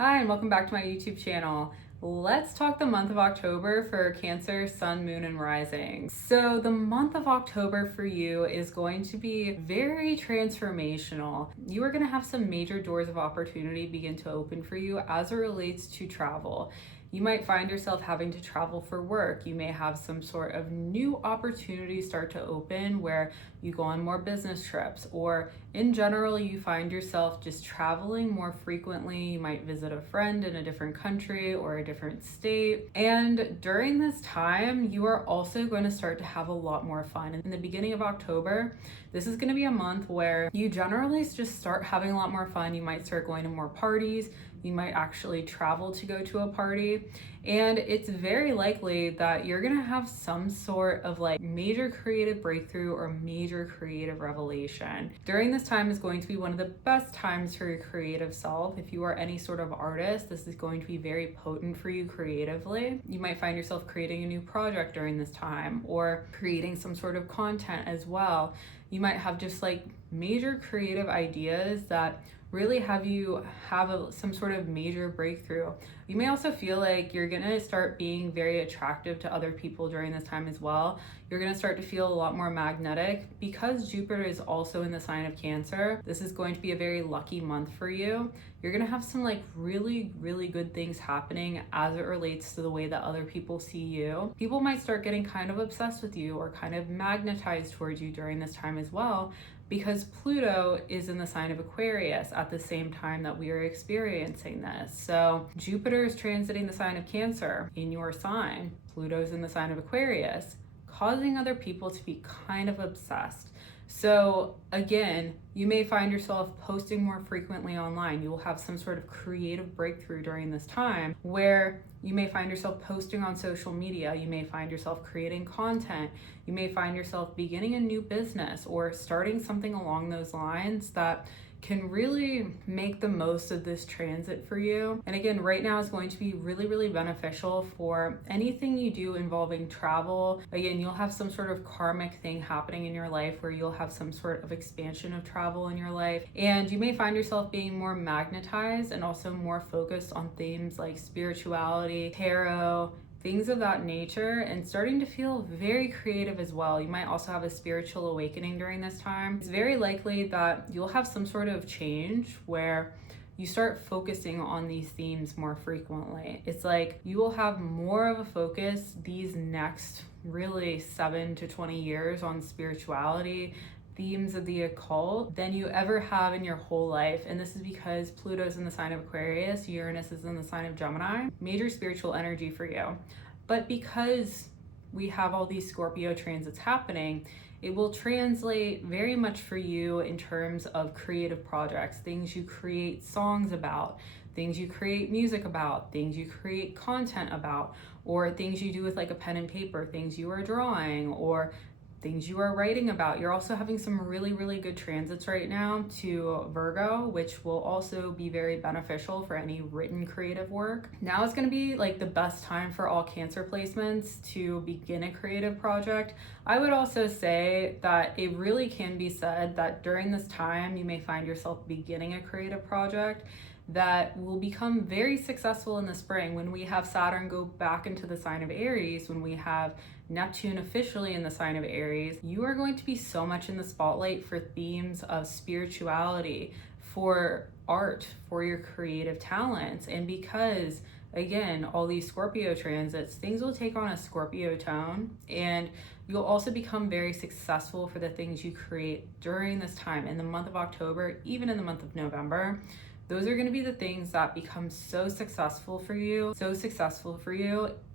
Hi, and welcome back to my YouTube channel. Let's talk the month of October for Cancer, Sun, Moon, and Rising. So the month of October for you is going to be very transformational. You are going to have some major doors of opportunity begin to open for you as it relates to travel. You might find yourself having to travel for work. You may have some sort of new opportunities start to open where you go on more business trips, or in general, you find yourself just traveling more frequently. You might visit a friend in a different country or a different state. And during this time, you are also going to start to have a lot more fun. In the beginning of October, this is going to be a month where you generally just start having a lot more fun. You might start going to more parties. You might actually travel to go to a party. And it's very likely that you're gonna have some sort of like major creative breakthrough or major creative revelation. During this time is going to be one of the best times for your creative self. If you are any sort of artist, this is going to be very potent for you creatively. You might find yourself creating a new project during this time or creating some sort of content as well. You might have just like major creative ideas that really have you have some sort of major breakthrough. You may also feel like you're gonna start being very attractive to other people during this time as well. You're gonna start to feel a lot more magnetic because Jupiter is also in the sign of Cancer. This is going to be a very lucky month for you. You're gonna have some like really good things happening as it relates to the way that other people see you. People might start getting kind of obsessed with you or kind of magnetized towards you during this time as well, because Pluto is in the sign of Aquarius at the same time that we are experiencing this. So Jupiter is transiting the sign of Cancer in your sign. Pluto's in the sign of Aquarius, causing other people to be kind of obsessed. So again, you may find yourself posting more frequently online. You will have some sort of creative breakthrough during this time where you may find yourself posting on social media. You may find yourself creating content. You may find yourself beginning a new business or starting something along those lines that can really make the most of this transit for you. And again, right now is going to be really beneficial for anything you do involving travel. Again, you'll have some sort of karmic thing happening in your life where you'll have some sort of expansion of travel in your life. And you may find yourself being more magnetized and also more focused on themes like spirituality, tarot, things of that nature, and starting to feel very creative as well. You might also have a spiritual awakening during this time. It's very likely that you'll have some sort of change where you start focusing on these themes more frequently. It's like you will have more of a focus these next really 7 to 20 years on spirituality, themes of the occult, than you ever have in your whole life. And this is because Pluto's in the sign of Aquarius, Uranus is in the sign of Gemini, major spiritual energy for you. But because we have all these Scorpio transits happening, it will translate very much for you in terms of creative projects, things you create songs about, things you create music about, things you create content about, or things you do with like a pen and paper, things you are drawing, or things you are writing about. You're also having some really good transits right now to Virgo, which will also be very beneficial for any written creative work. Now is going to be like the best time for all Cancer placements to begin a creative project. I would also say that it really can be said that during this time, you may find yourself beginning a creative project that will become very successful in the spring when we have Saturn go back into the sign of Aries, when we have Neptune officially in the sign of Aries. You are going to be so much in the spotlight for themes of spirituality, for art, for your creative talents. And because again, all these Scorpio transits, things will take on a Scorpio tone, and you'll also become very successful for the things you create during this time in the month of October, even in the month of November. Those are going to be the things that become so successful for you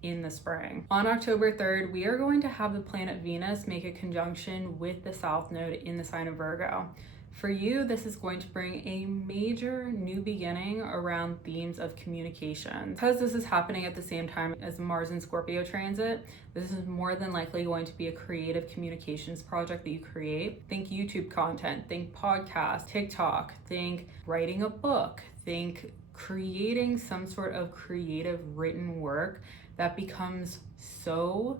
in the spring. On October 3rd, we are going to have the planet Venus make a conjunction with the South Node in the sign of Virgo. For you, this is going to bring a major new beginning around themes of communication. Because this is happening at the same time as Mars and Scorpio transit, this is more than likely going to be a creative communications project that you create. Think YouTube content, think podcast, TikTok, think writing a book, think creating some sort of creative written work that becomes so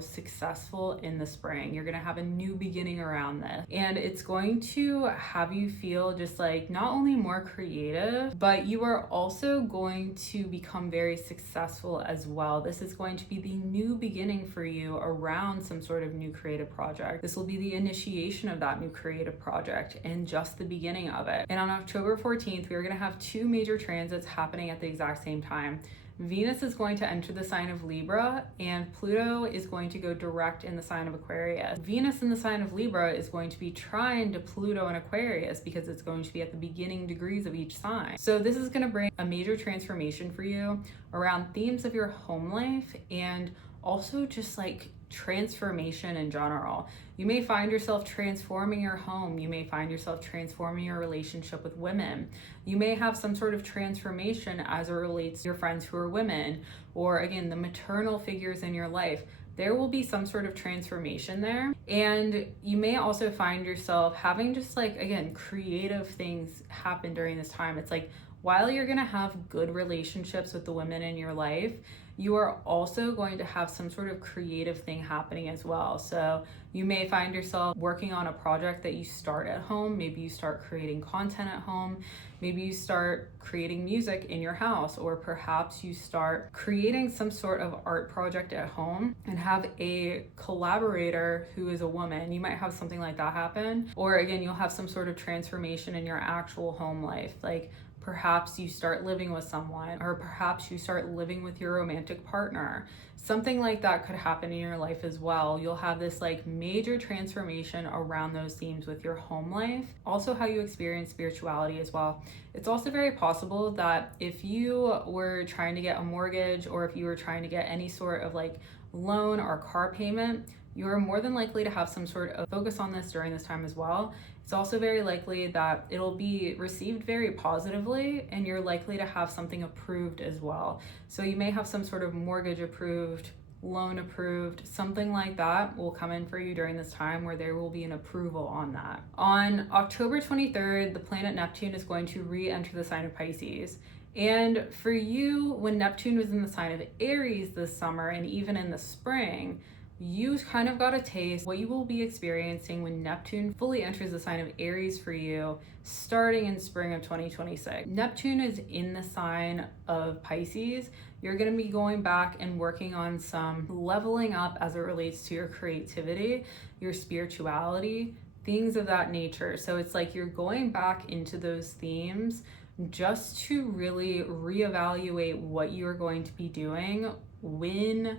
successful in the spring. You're gonna have a new beginning around this, and it's going to have you feel just like not only more creative, but you are also going to become very successful as well. This is going to be the new beginning for you around some sort of new creative project. This will be the initiation of that new creative project and just the beginning of it. And on October 14th, we are gonna have two major transits happening at the exact same time. Venus is going to enter the sign of Libra, and Pluto is going to go direct in the sign of Aquarius. Venus in the sign of Libra is going to be trine to Pluto in Aquarius because it's going to be at the beginning degrees of each sign. So this is going to bring a major transformation for you around themes of your home life and also just like transformation in general. You may find yourself transforming your home. You may find yourself transforming your relationship with women. You may have some sort of transformation as it relates to your friends who are women, or again, the maternal figures in your life. There will be some sort of transformation there. And you may also find yourself having just like, again, creative things happen during this time. It's like, while you're gonna have good relationships with the women in your life, you are also going to have some sort of creative thing happening as well. So you may find yourself working on a project that you start at home. Maybe you start creating content at home. Maybe you start creating music in your house, or perhaps you start creating some sort of art project at home and have a collaborator who is a woman. You might have something like that happen. Or again, you'll have some sort of transformation in your actual home life. Like perhaps you start living with someone, or perhaps you start living with your romantic partner. Something like that could happen in your life as well. You'll have this like major transformation around those themes with your home life. Also how you experience spirituality as well. It's also very possible that if you were trying to get a mortgage, or if you were trying to get any sort of like loan or car payment, you are more than likely to have some sort of focus on this during this time as well. It's also very likely that it'll be received very positively, and you're likely to have something approved as well. So you may have some sort of mortgage approved, loan approved, something like that will come in for you during this time where there will be an approval on that. On October 23rd, the planet Neptune is going to re-enter the sign of Pisces. And for you, when Neptune was in the sign of Aries this summer and even in the spring, you kind of got a taste what you will be experiencing when Neptune fully enters the sign of Aries for you starting in spring of 2026. Neptune is in the sign of Pisces. You're going to be going back and working on some leveling up as it relates to your creativity, your spirituality, things of that nature. So it's like you're going back into those themes just to really reevaluate what you're going to be doing when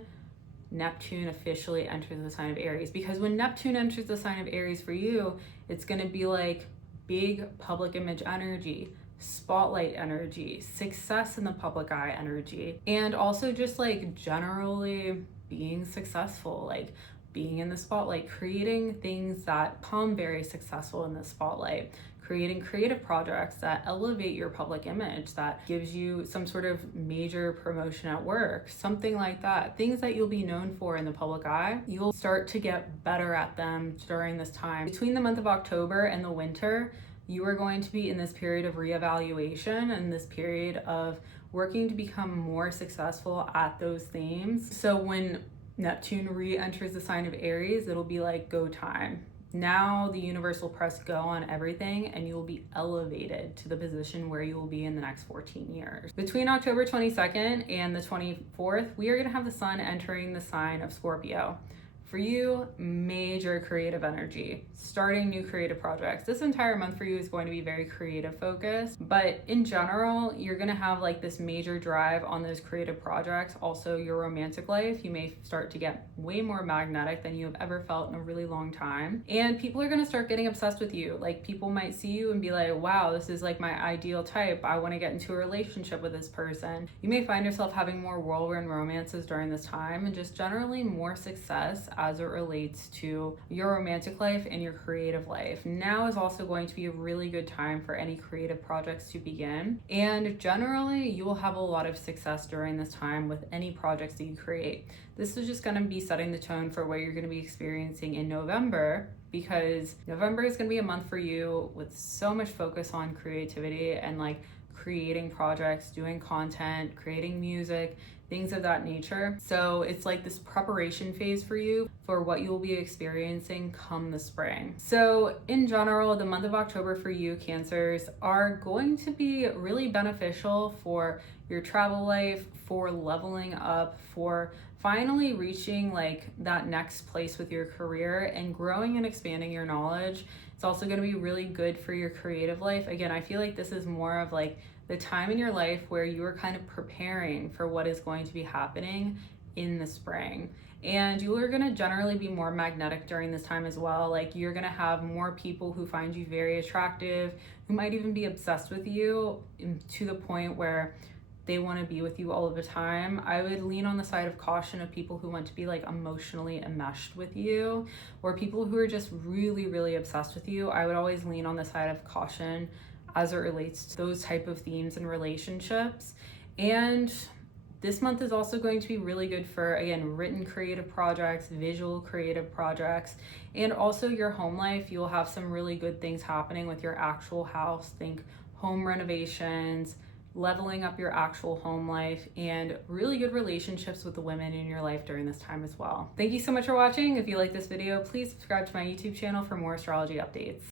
Neptune officially enters the sign of Aries. Because when Neptune enters the sign of Aries for you, it's going to be like big public image energy, spotlight energy, success in the public eye energy, and also just like generally being successful, like being in the spotlight, creating things that become very successful in the spotlight, creating creative projects that elevate your public image, that gives you some sort of major promotion at work, something like that. Things that you'll be known for in the public eye, you'll start to get better at them during this time. Between the month of October and the winter, you are going to be in this period of reevaluation and this period of working to become more successful at those themes. So when Neptune re-enters the sign of Aries, it'll be like go time. Now the universe will press go on everything, and you will be elevated to the position where you will be in the next 14 years. Between October 22nd and the 24th, we are going to have the sun entering the sign of Scorpio. For you, major creative energy, starting new creative projects. This entire month for you is going to be very creative focused, but in general, you're gonna have like this major drive on those creative projects. Also your romantic life, you may start to get way more magnetic than you have ever felt in a really long time. And people are gonna start getting obsessed with you. Like people might see you and be like, wow, this is like my ideal type. I wanna get into a relationship with this person. You may find yourself having more whirlwind romances during this time, and just generally more success as it relates to your romantic life and your creative life. Now is also going to be a really good time for any creative projects to begin. And generally, you will have a lot of success during this time with any projects that you create. This is just going to be setting the tone for what you're going to be experiencing in November, because November is going to be a month for you with so much focus on creativity and like creating projects, doing content, creating music, things of that nature. So it's like this preparation phase for you for what you will be experiencing come the spring. So in general, the month of October for you, Cancers, are going to be really beneficial for your travel life, for leveling up, for finally reaching like that next place with your career and growing and expanding your knowledge. It's also going to be really good for your creative life. Again, I feel like this is more of like the time in your life where you are kind of preparing for what is going to be happening in the spring. And you are going to generally be more magnetic during this time as well. Like you're going to have more people who find you very attractive, who might even be obsessed with you to the point where they want to be with you all of the time. I would lean on the side of caution of people who want to be like emotionally enmeshed with you, or people who are just really, really obsessed with you. I would always lean on the side of caution as it relates to those type of themes and relationships. And this month is also going to be really good for, again, written creative projects, visual creative projects, and also your home life. You'll have some really good things happening with your actual house. Think home renovations, leveling up your actual home life, and really good relationships with the women in your life during this time as well. Thank you so much for watching. If you like this video, please subscribe to my YouTube channel for more astrology updates.